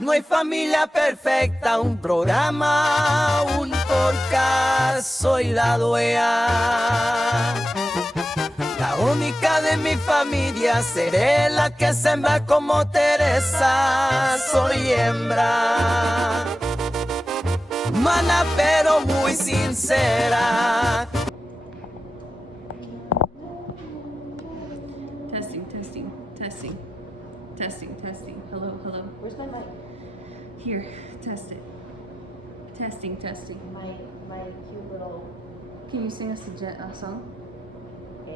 No hay familia perfecta, un programa, un podcast, soy la dueña. La única de mi familia, seré la que sembra como Teresa, soy hembra. Mana pero muy sincera. Testing. Hello. Where's my mic? Here, test it. Testing. My cute little Can you sing us a song? A,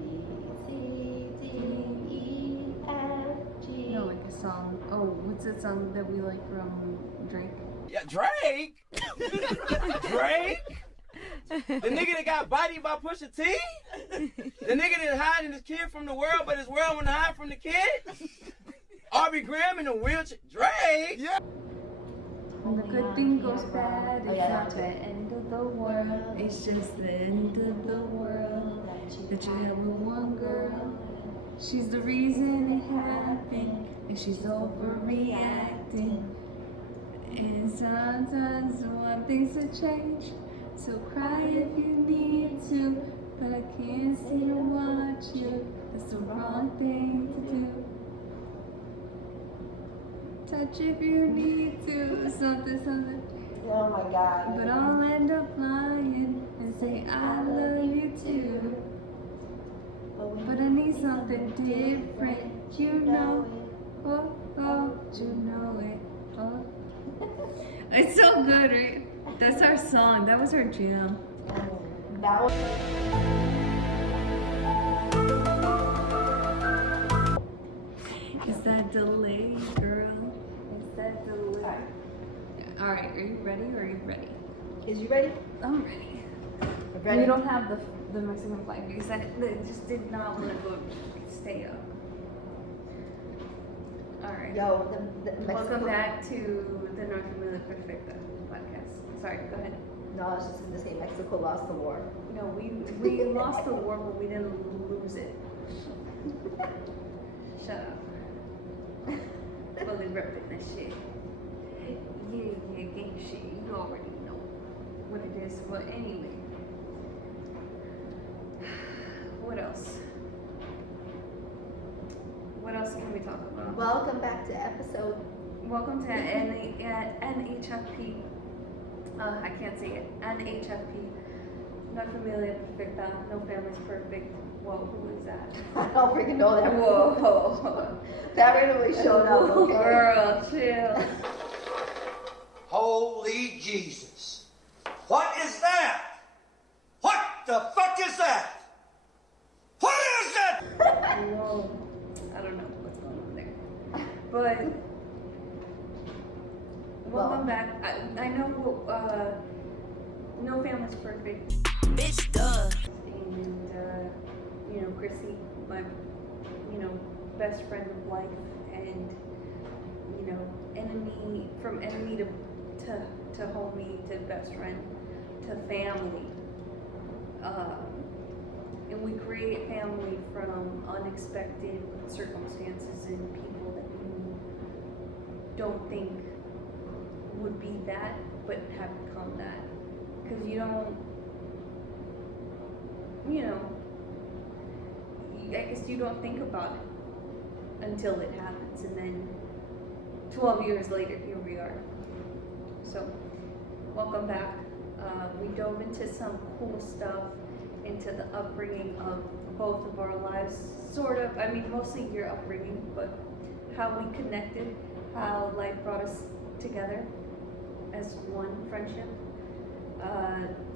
B, C, D, E, F, G. No, like a song. Oh, what's that song that we like from Drake? Yeah, Drake? Drake? The nigga that got bodied by Pusha T? The nigga that hiding his kid from the world, but his world wanna hide from the kid? Aubrey Graham in a wheelchair? Drake? Yeah. When the good thing goes bad, it's not the end of the world. It's just the end of the world. That you have with one girl. She's the reason it happened, and she's overreacting. And sometimes I want things to change. So cry if you need to, but I can't see or watch you. That's the wrong thing to do. Touch if you need to, something. Oh my God. But I'll end up lying and say I love you too. But I need something different, you know it. Oh, you know it. Oh. It's so good, right? That's our song. That was our jam. That was Is that delay, girl? Is that delay? All right, are you ready or are you ready? Is you ready? I'm ready. Ready? We don't have the Mexican flag because that just did not want to go stay up. All right. Yo, the Welcome back to the North Familia Perfecta podcast. Sorry, go ahead. No, I was just gonna say Mexico lost the war. No, we lost the war, but we didn't lose it. Shut up. Fully repping that shit. Yeah, gang shit. You already know what it is. But anyway, what else? What else can we talk about? Welcome back to episode. Welcome to NHFP. I can't say it. NHFP. Not Familia Perfecta. No Family's Perfect. Whoa, who is that? I don't freaking know that. Whoa. That randomly showed up. Okay. Girl, chill. Holy Jesus. What is that? What the fuck is that? What is that? Whoa. I don't know what's going on there. But welcome back. I know no family's perfect. Bitch, duh. And Chrissy, my best friend of life, and enemy to homie to best friend to family. And we create family from unexpected circumstances and people that you don't think would be that, but have become that. Because I guess you don't think about it until it happens, and then 12 years later, here we are. So, welcome back. We dove into some cool stuff, into the upbringing of both of our lives, sort of. I mean, mostly your upbringing, but how we connected, how life brought us together as one friendship,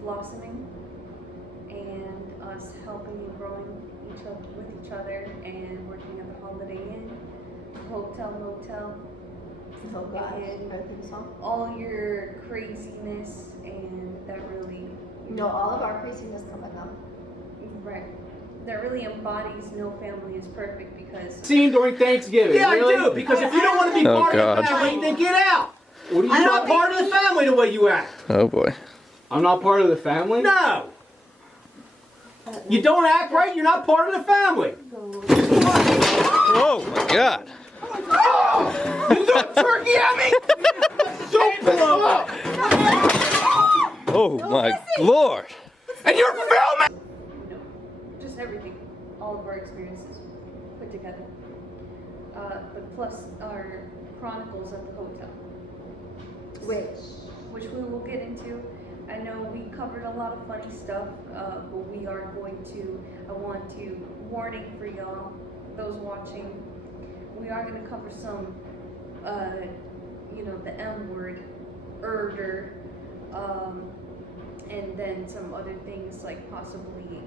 blossoming, and us helping and growing with each other, and working at the Holiday Inn, Hotel Motel, Oh gosh, and I think so. all your craziness, and that really, All of our craziness coming up. right, that really embodies No Family is Perfect, because Scene during Thanksgiving. Yeah, really? I do, because if you don't want to be Oh, part God. of the family, then get out. What are you I'm not talking- part of the family the way you act. Oh boy. I'm not part of the family? No. You don't act right, you're not part of the family. Oh my God. You throw turkey at me? Don't blow up. Oh my lord. And you're filming. No, just everything, all of our experiences put together. But plus our chronicles at the hotel, which we will get into. I know we covered a lot of funny stuff, but we are going to, warning for y'all, those watching, we are going to cover some, the M word, erder, and then some other things like possibly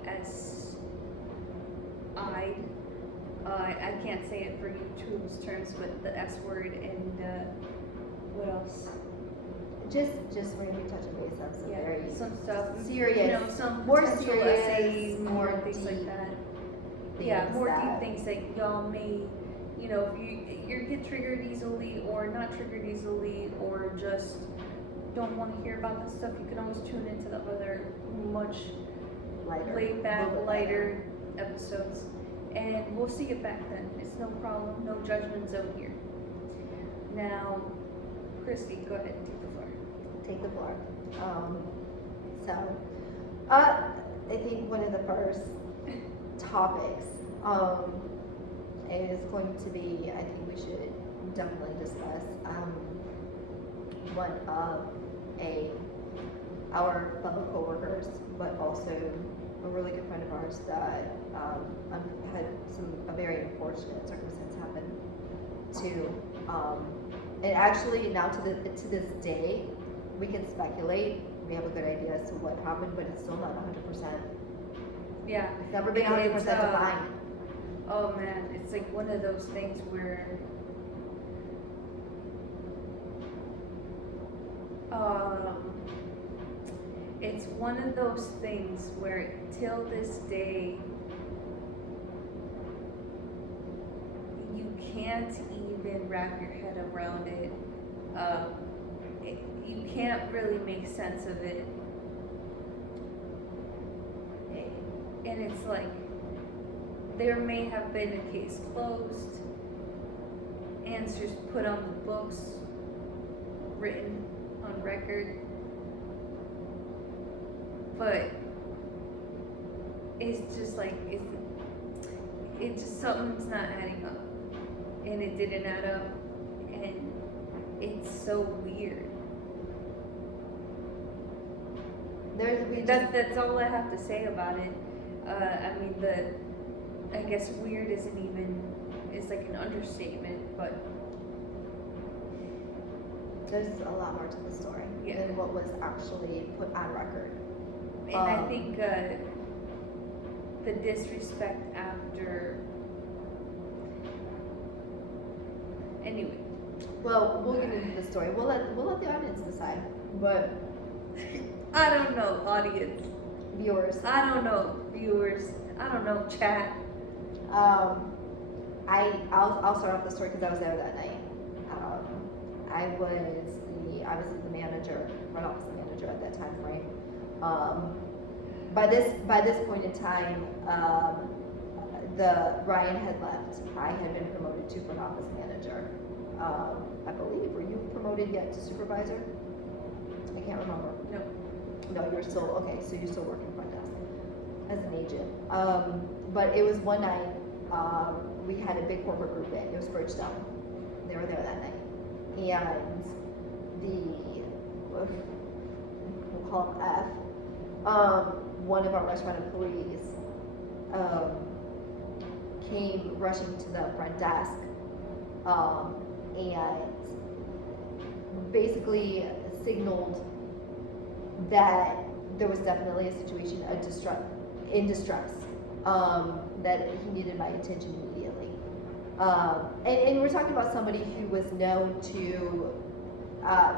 I can't say it for YouTube's terms, but the S word and what else? Just randomly touching base on some very some stuff serious, some more potential serious, essays, more things deep like that. things Yeah, more that- deep things that y'all may, if you get triggered easily or not triggered easily or just don't want to hear about that stuff, you can always tune into the other much lighter, laid back, little bit lighter episodes. And we'll see you back then. It's no problem, no judgment zone here. Now, Christy, go ahead, take the floor. Take the floor. I think one of the first topics is going to be, I think we should definitely discuss one of our fellow coworkers, but also a really good friend of ours that had a very unfortunate circumstance happen to. And actually now to this day, we can speculate. We have a good idea as to what happened, but it's still not 100%. Yeah. It's never been And 100% it's, defined. Oh man, it's like one of those things where it's one of those things where till this day you can't even wrap your head around it. You can't really make sense of it. And it's like there may have been a case closed, answers put on the books, written on record, but it's just like it's just something's not adding up, and it didn't add up, and it's so weird. That's all I have to say about it. I mean, I guess weird is like an understatement, but There's a lot more to the story than what was actually put on record. And I think the disrespect after. Anyway. Well, we'll get into the story. We'll let the audience decide. But I don't know, audience. Viewers. I don't know, viewers. I don't know, chat. I'll start off the story because I was there that night. I was the manager, front office manager at that time frame. By this point in time, Ryan had left. I had been promoted to front office manager. I believe, were you promoted yet to supervisor? I can't remember. No, you're still, okay, so you're still working front desk as an agent. But it was one night, we had a big corporate group in, it was Bridgestone. They were there that night. And we'll call him F, one of our restaurant employees came rushing to the front desk and basically signaled that there was definitely a situation in distress, that he needed my attention immediately. And we're talking about somebody who was known to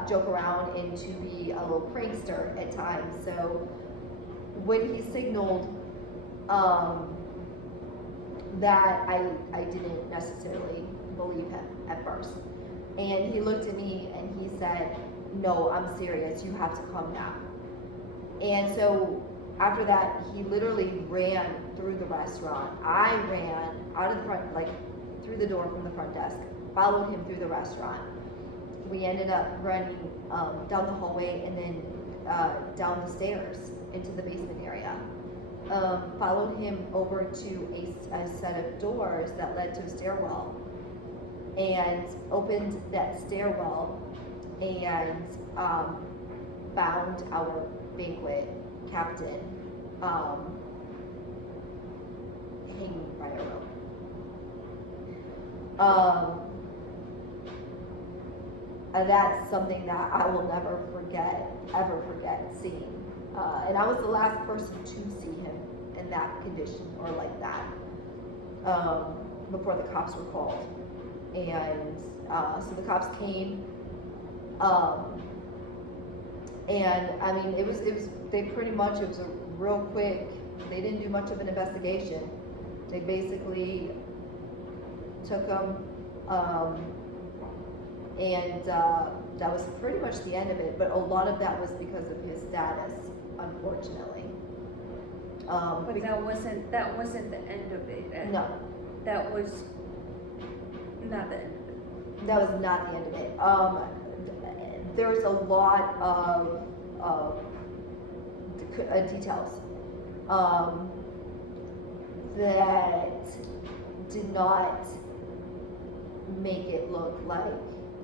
joke around and to be a little prankster at times. So when he signaled that, I didn't necessarily believe him at first. And he looked at me and he said, "No, I'm serious, you have to come now." And so after that, he literally ran through the restaurant. I ran out of the front, like through the door from the front desk, followed him through the restaurant. We ended up running down the hallway and then down the stairs into the basement area. Followed him over to a set of doors that led to a stairwell, and opened that stairwell and found our banquet captain hanging by a rope. That's something that I will never ever forget seeing. And I was the last person to see him in that condition or like that before the cops were called. And so the cops came, and I mean, it was a real quick, they didn't do much of an investigation. They basically took him, and that was pretty much the end of it, but a lot of that was because of his status, unfortunately. But that wasn't the end of it. No. That was not the end of it. That was not the end of it. There's a lot of details that did not make it look like.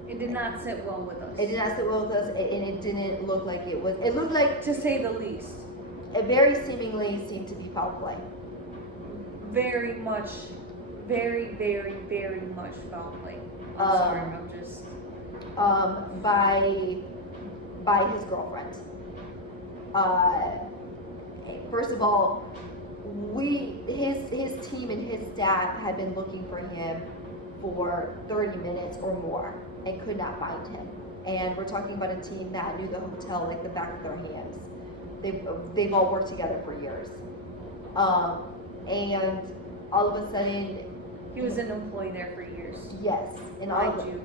It did not sit well with us. It did not sit well with us, and it didn't look like it was. It looked like, to say the least. It very seemingly seemed to be foul play. Very much, very, very, very much foul play. I'm sorry, I'm just. By his girlfriend. First of all, his team and his staff had been looking for him for 30 minutes or more and could not find him. And we're talking about a team that knew the hotel like the back of their hands. They've all worked together for years. And all of a sudden, He was an employee there for years. yes, and Mind you,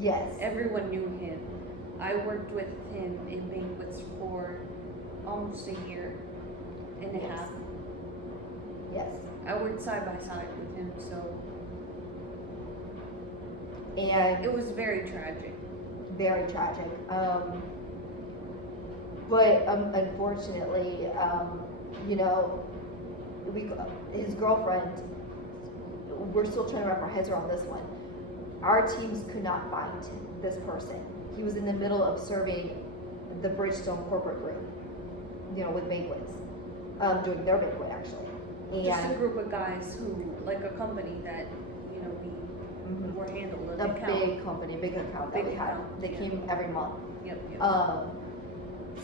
yes, everyone knew him. I worked with him in banquets for almost a year and a Yes. half. yes. I worked side by side with him, so And it was very tragic. very tragic. But unfortunately, you know, his girlfriend, we're still trying to wrap our heads around this one. Our teams could not find this person. He was in the middle of serving the Bridgestone corporate group, you know, with banquets, doing their banquet actually. Just a And group of guys who, like a company that, you know, we were handled a an account. big company, big account that Big we had. account, They yeah. came every month. Yep, yep.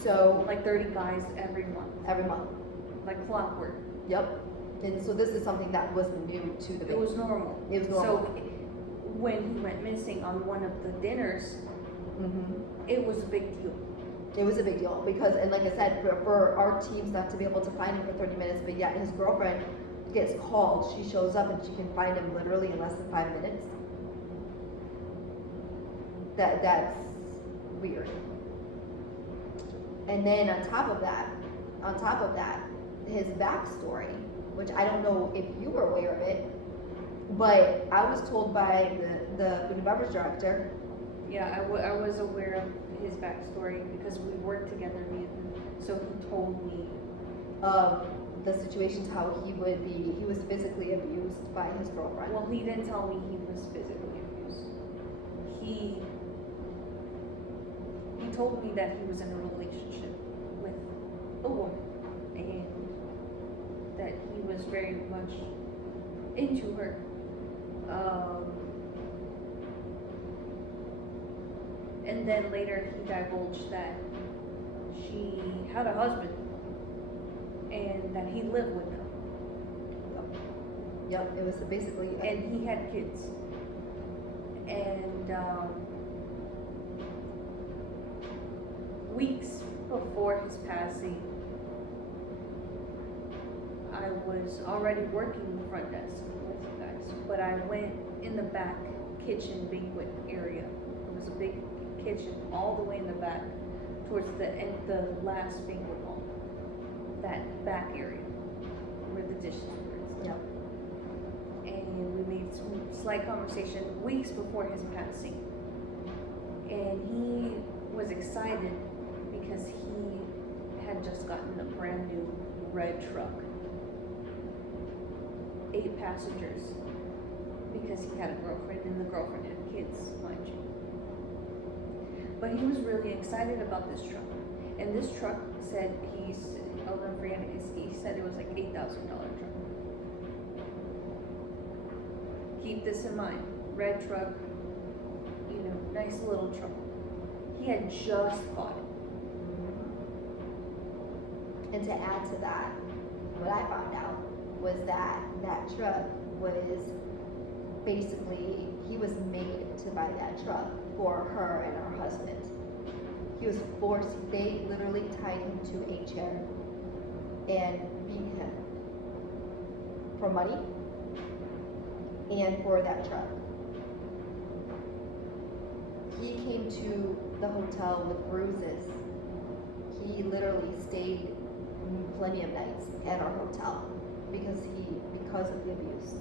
So Like 30 guys every month, every month. like clockwork. Yep. And so this is something that was new to the It was normal. It was normal. So when he went missing on one of the dinners, it was a big deal. It was a big deal because, and like I said, for our teams not to be able to find him for 30 minutes, but yet his girlfriend gets called, she shows up and she can find him literally in less than 5 minutes. That's weird. And then on top of that, his backstory, which I don't know if you were aware of it, but I was told by the food and beverage director. Yeah, I was aware of his backstory because we worked together, me and him. So he told me. Of the situations how he was physically abused by his girlfriend. Well, he didn't tell me he was physically abused. He told me that he was in a relationship with a woman and that he was very much into her. And then later he divulged that she had a husband and that he lived with her. Yep, it was basically. And he had kids. And weeks before his passing, I was already working the front desk with you guys, but I went in the back kitchen banquet area. It was a big kitchen all the way in the back towards the end, the last banquet hall. That back area where the dishes were. Yep. And and we made some slight conversation weeks before his passing. And he was excited because he had just gotten a brand new red truck. 8 passengers, because he had a girlfriend and the girlfriend had kids, mind you. But he was really excited about this truck. And this truck said, I'll never forget it, he said it was like $8,000 truck. Keep this in mind, red truck, you know, nice little truck. He had just bought it. And to add to that, what I found out was that that truck was basically, he was made to buy that truck for her and her husband. He was forced, they literally tied him to a chair and beat him for money and for that truck. He came to the hotel with bruises. He literally stayed plenty of nights at our hotel because of the abuse.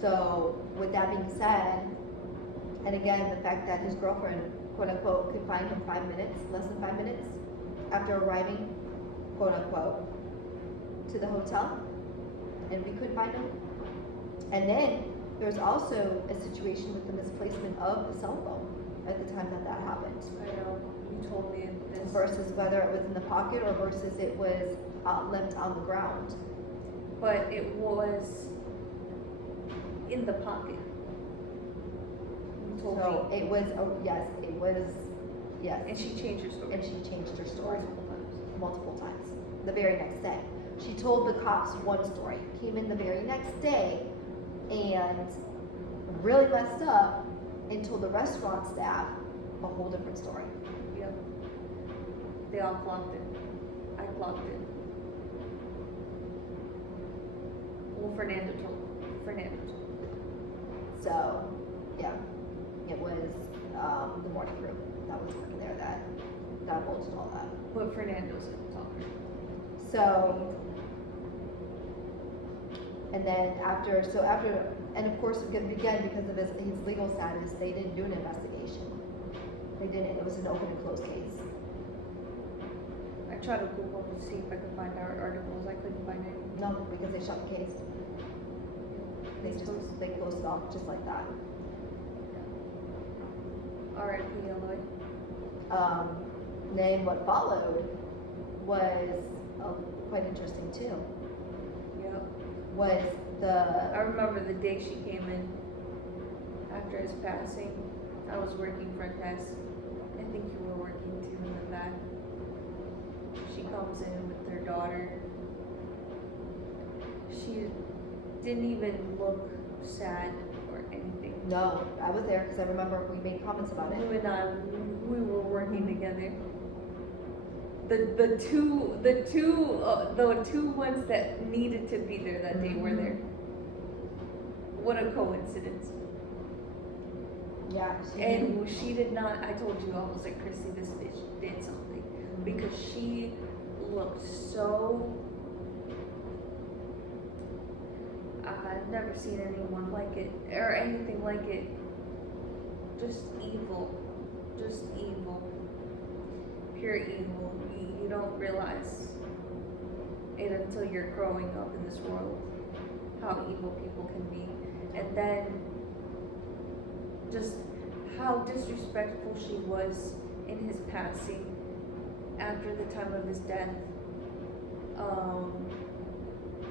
So with that being said, and again, the fact that his girlfriend, quote unquote, could find him 5 minutes, less than 5 minutes, after arriving, quote unquote, to the hotel, and we couldn't find him. And then there's also a situation with the misplacement of the cell phone at the time that happened. I know, you told me this. Versus whether it was in the pocket or versus it was left on the ground. But it was in the pocket. You told So me. it was, yes. And she changed her story. And she changed her story Multiple times. multiple times. The very next day. She told the cops one story, came in the very next day and really messed up and told the restaurant staff a whole different story. Yep. They all clocked it. I clocked it. Well, Fernando told. So, yeah, it was the morning crew that was working there that divulged all that. But Fernando's a talker. So, and then after, and of course, again, because of his legal status, they didn't do an investigation. They didn't. It was an open and closed case. I tried to Google to see if I could find our articles. I couldn't find it. No, because they shut the case. They closed it off just like that. R.I.P. Eloy. Then what followed was quite interesting too. Yep. Was I remember the day she came in after his passing. I was working front desk. I think you were working too in the back. She comes in with her daughter. She didn't even look sad or anything. No, I was there because I remember we made comments about it. You and I, we were working together. The two ones that needed to be there that day were there. What a coincidence. Yeah. She did not, I told you, I was like, Chrissy, this bitch did something. Because she looked so, I've never seen anyone like it, or anything like it. Just evil. Just evil. Pure evil. You don't realize it until you're growing up in this world, how evil people can be. And then just how disrespectful she was in his passing after the time of his death.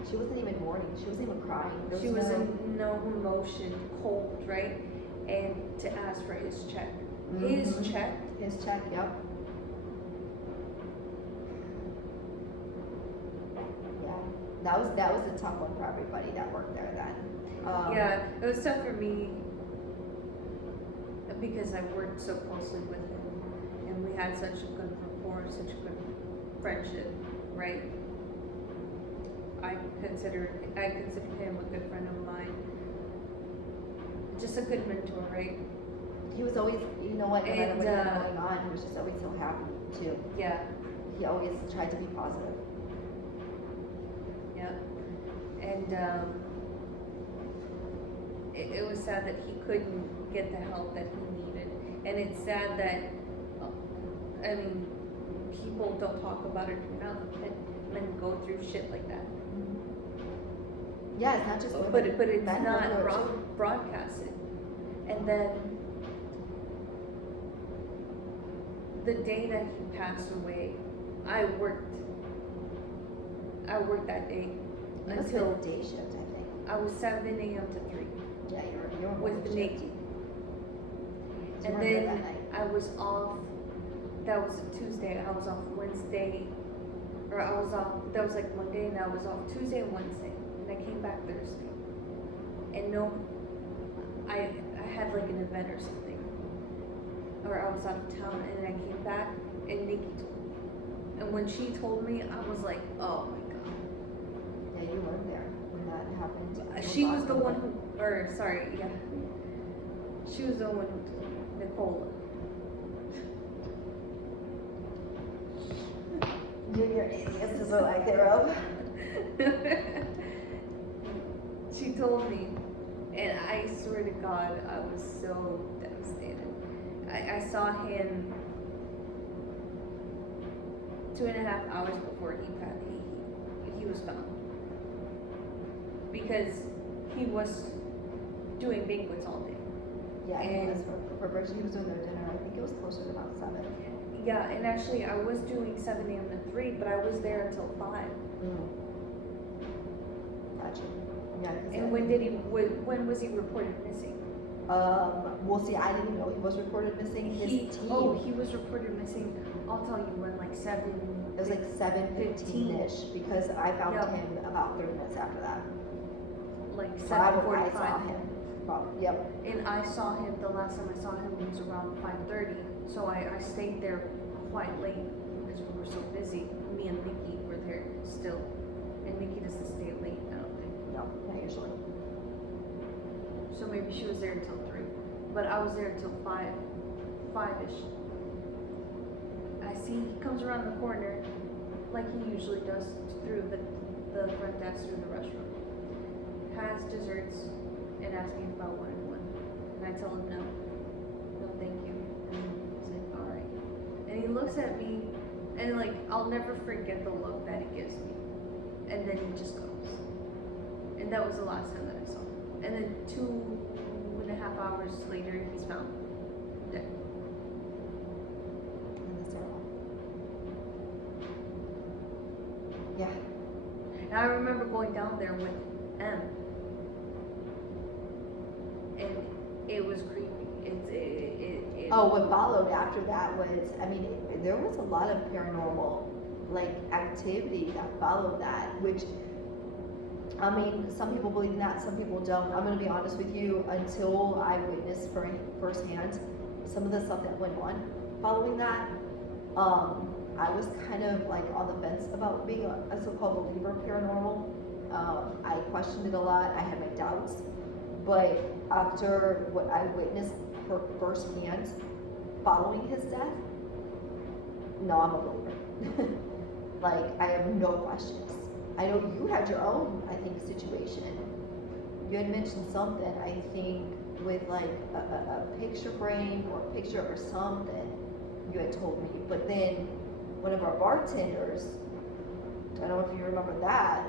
She wasn't even mourning. She wasn't even crying. She was in no emotion, cold, right? And to ask for his check. His check. His check, yep. Yeah. That was a tough one for everybody that worked there then. Yeah, it was tough for me because I worked so closely with him and we had such a good rapport, such a good friendship, right? I consider him a good friend of mine. Just a good mentor, right? He was always, you know what, no matter what And, was going on, he was just always so happy too. Yeah. He always tried to be positive. Yeah. And it was sad that he couldn't get the help that he needed. And it's sad that, I mean, people don't talk about it enough, that men go through shit like that. Yeah, it's not just women. But it's Men not go through it too. broadcasted. And then the day that he passed away, I worked that day It must have until been a day shift, I think. I was 7 a.m. to 3 Yeah, you were with working Nikki. shift. So you And weren't there that then night. I was off, that was a Tuesday, I was off Wednesday, or I was off, that was like Monday, and I was off Tuesday and Wednesday, and I came back Thursday. And no, I had like an event or something, or I was out of town, and then I came back, and Nikki told me. And when she told me, I was like, oh my god. Yeah, you weren't there when that happened. She was the one who, or sorry, yeah. She was the one who told me, Nicole. Junior alias is what I care of. She told me, and I swear to God, I was so devastated. I saw him 2.5 hours before he was found, because he was doing banquets all day. Yeah, he And- was for birthday. He was doing their dinner. I think it was closer to about 7. Yeah, and actually I was doing 7 a.m. to 3, but I was there until 5. Gotcha. Yeah. 'Cause And when was he reported missing? Well, see, I didn't know he was reported missing. His team. He was reported missing. I'll tell you when, like 7. It was like 7:15-ish because I found Yeah. him about 30 minutes after that. Like So I saw 7:45. him. Probably. Yep. And I saw him, the last time I saw him was around 5:30. So I stayed there quite late because we were so busy. Me and Nikki were there still. And Nikki doesn't stay late, I don't think. No, not usually. So maybe she was there until 3. But I was there until 5-ish. I see he comes around the corner like he usually does through the front desk through the restaurant. Has desserts and asks me if I wanted one. And I tell him no. No, thank you. And he's like, alright. And he looks at me and like, I'll never forget the look that he gives me. And then he just goes. And that was the last time that I saw him. And then 2.5 hours later, he's found dead. That's terrible. Yeah. And I remember going down there with M. And it was creepy. Oh, what followed after that was, I mean, there was a lot of paranormal, like, activity that followed that, which, I mean, some people believe in that, some people don't. I'm gonna be honest with you, until I witnessed firsthand some of the stuff that went on following that, I was kind of like on the fence about being a so-called believer of paranormal. I questioned it a lot, I had my doubts, but after what I witnessed firsthand following his death, no, I'm a believer. Like, I have no questions. I know you had your own, I think, situation. You had mentioned something, I think, with like a picture frame or a picture or something you had told me. But then one of our bartenders, I don't know if you remember that,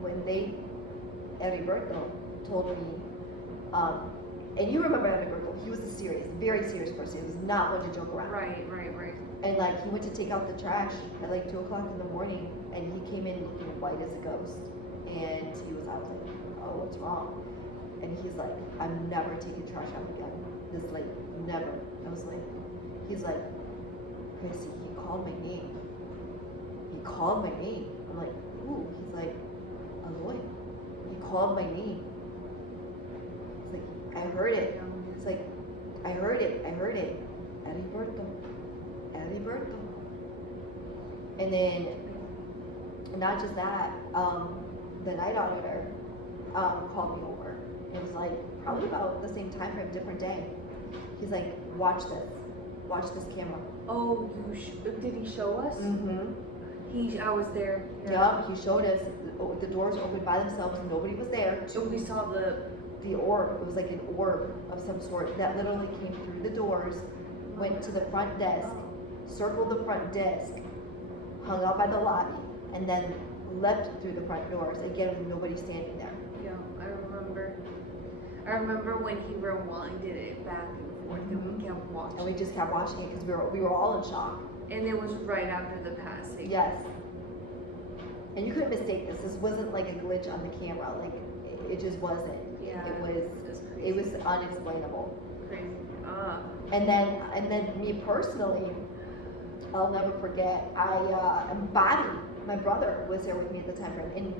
when Heriberto told me, and you remember Heriberto, he was a very serious person. He was not one to joke around. Right. And like, he went to take out the trash at like 2 o'clock in the morning, and he came in looking white as a ghost. And I was like, oh, what's wrong? And he's like, I'm never taking trash out again this late, never. I was like, he's like, Chrissy, he called my name. He called my name. I'm like, ooh. He's like, Eloy. He called my name. It's like, I heard it. It's like, I heard it. Heriberto. And then, not just that, the night auditor called me over. It was like probably about the same time frame, different day. He's like, watch this camera. Oh, did he show us? Mm-hmm. I was there. Yeah, he showed us the doors opened by themselves, nobody was there. So we saw The orb, it was like an orb of some sort that literally came through the doors, went to the front desk, circled the front desk, hung out by the lobby, and then leapt through the front doors, again with nobody standing there. Yeah, I remember. I remember when he rewinded it back and forth, and we kept watching. And we just kept watching it because we were all in shock. And it was right after the passing. Yes. And you couldn't mistake this. This wasn't like a glitch on the camera. Like it just wasn't. Yeah. It was unexplainable. Crazy. And then me personally, I'll never forget. Bobby, my brother, was there with me at the time, and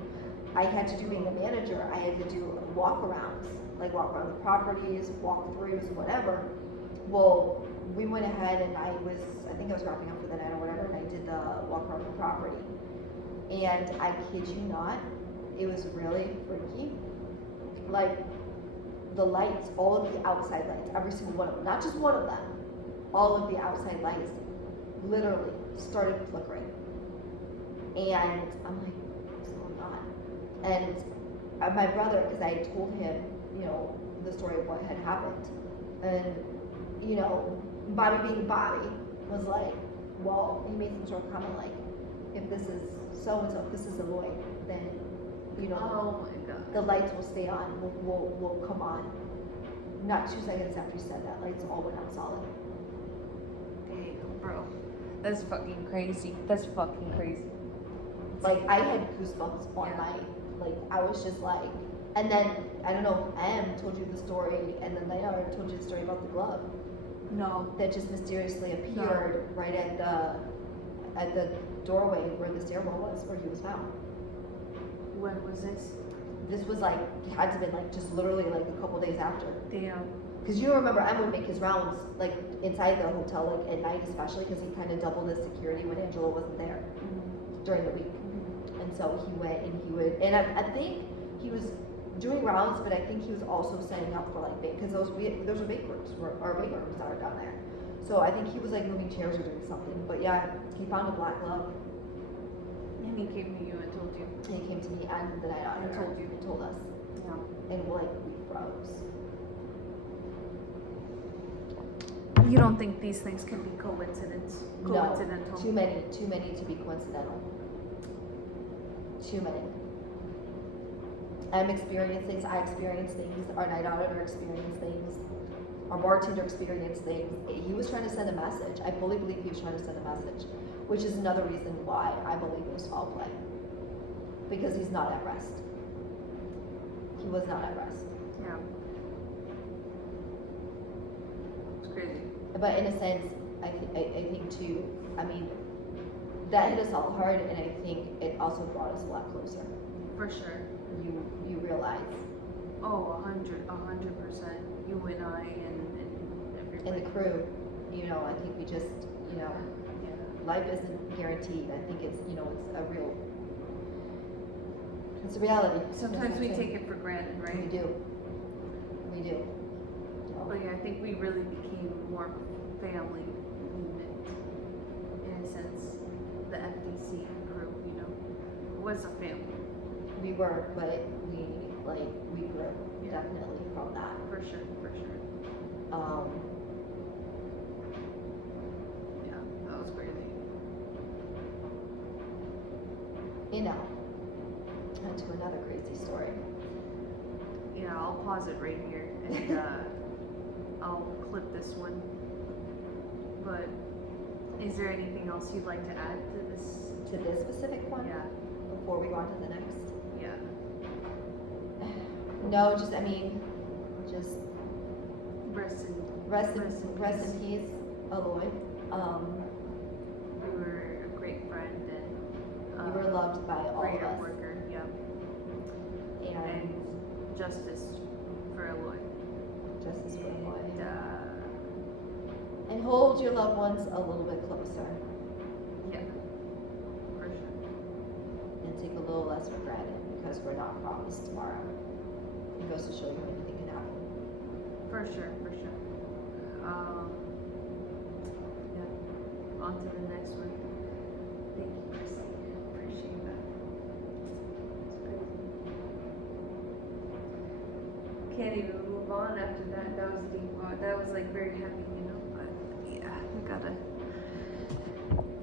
I had to do, being the manager, I had to do walkarounds, like walk around the properties, walkthroughs, whatever. Well, we went ahead and I think I was wrapping up for the night or whatever, and I did the walk around the property. And I kid you not, it was really freaky. Like, the lights, all of the outside lights, every single one of them, not just one of them, all of the outside lights literally started flickering. And I'm like, what's going on? And my brother, because I had told him, you know, the story of what had happened. And, you know, Bobby being Bobby was like, well, he made some sort of comment like, if this is so-and-so, if this is Eloy, then, you know, Oh my god. the lights will stay on, will come on. Not 2 seconds after he said that, lights all went out solid. Dang, bro. That's fucking crazy. That's fucking crazy. Like, I had goosebumps on my, like, I was just like, and then, I don't know if Em told you the story, and then later I told you the story about the glove No. that just mysteriously appeared right at the doorway where the stairwell was, where he was found. When was this? This was like, had to have been like, just literally like a couple days after. Damn. Because you remember Em would make his rounds, like, inside the hotel, like, at night especially, because he kind of doubled his security when Angela wasn't there during the week. And so he went and he would, and I think he was doing rounds, but I think he was also setting up for like because those are bake rooms, our bake rooms that are down there. So I think he was like moving chairs or doing something. But yeah, he found a black glove. And he came to you and told you. And he came to me and the night out And told you. and told us. Yeah. And like we froze. You don't think these things can be coincidental? No, too many to be coincidental. Too many. Em experienced things, I experienced things, our night auditor experienced things, our bartender experienced things. He was trying to send a message. I fully believe he was trying to send a message, which is another reason why I believe it was foul play. Because he's not at rest. He was not at rest. Yeah. It's crazy. But in a sense, I think too, I mean, that hit us all hard, and I think it also brought us a lot closer. For sure. You realize, Oh, 100%. You and I and everybody. and the crew, you know, I think we just, you know, Yeah. life isn't guaranteed. I think it's, you know, it's a reality. Sometimes we take it for granted, We right? do. We do. But yeah, I think we really became more of a family unit, in a sense. The FDC crew, you know, was a family. We were, but we grew definitely from that. For sure, for sure. Yeah, that was crazy. You know, on to another crazy story. Yeah, I'll pause it right here and I'll clip this one. But is there anything else you'd like to add to this? To this specific one? Yeah, Before we go on to the next? yeah. No, just, I mean, just Rest in rest in peace, Eloy. You were a great friend and You were loved by all great of us. worker, yeah. And And justice for Eloy. justice for Eloy. And And hold your loved ones a little bit closer. yeah, for sure. And take a little less for granted, because we're not promised tomorrow. It goes to show you anything can happen. For sure, for sure. Yeah. On to the next one. Thank you, Chrissy. can't even move on after that. That was deep. That was like very heavy, you know. But yeah, we gotta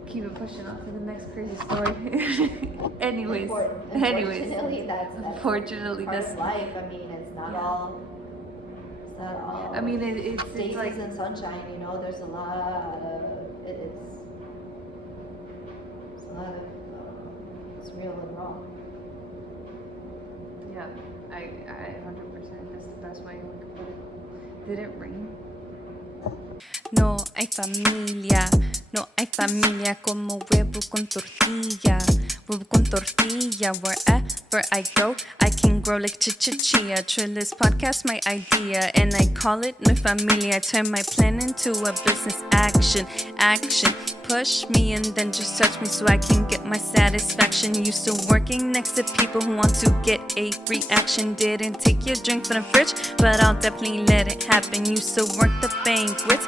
keep it pushing on to the next crazy story. anyways, Unfortunately, that's unfortunately, part that's of life. I mean, it's not all. It's not all. I mean, it's daisies like and sunshine. You know, there's a lot of it's a lot of it's real and raw. yeah, I 100%. That's the best way we could put it. Did it rain? No hay familia, no hay familia como huevo con tortilla, huevo con tortilla. Wherever I go, I can grow like chia. Trillis podcast, my idea, and I call it mi familia. I turn my plan into a business action. Push me and then just touch me so I can get my satisfaction. Used to working next to people who want to get a reaction. Didn't take your drink from the fridge, but I'll definitely let it happen. Used to work the banquets.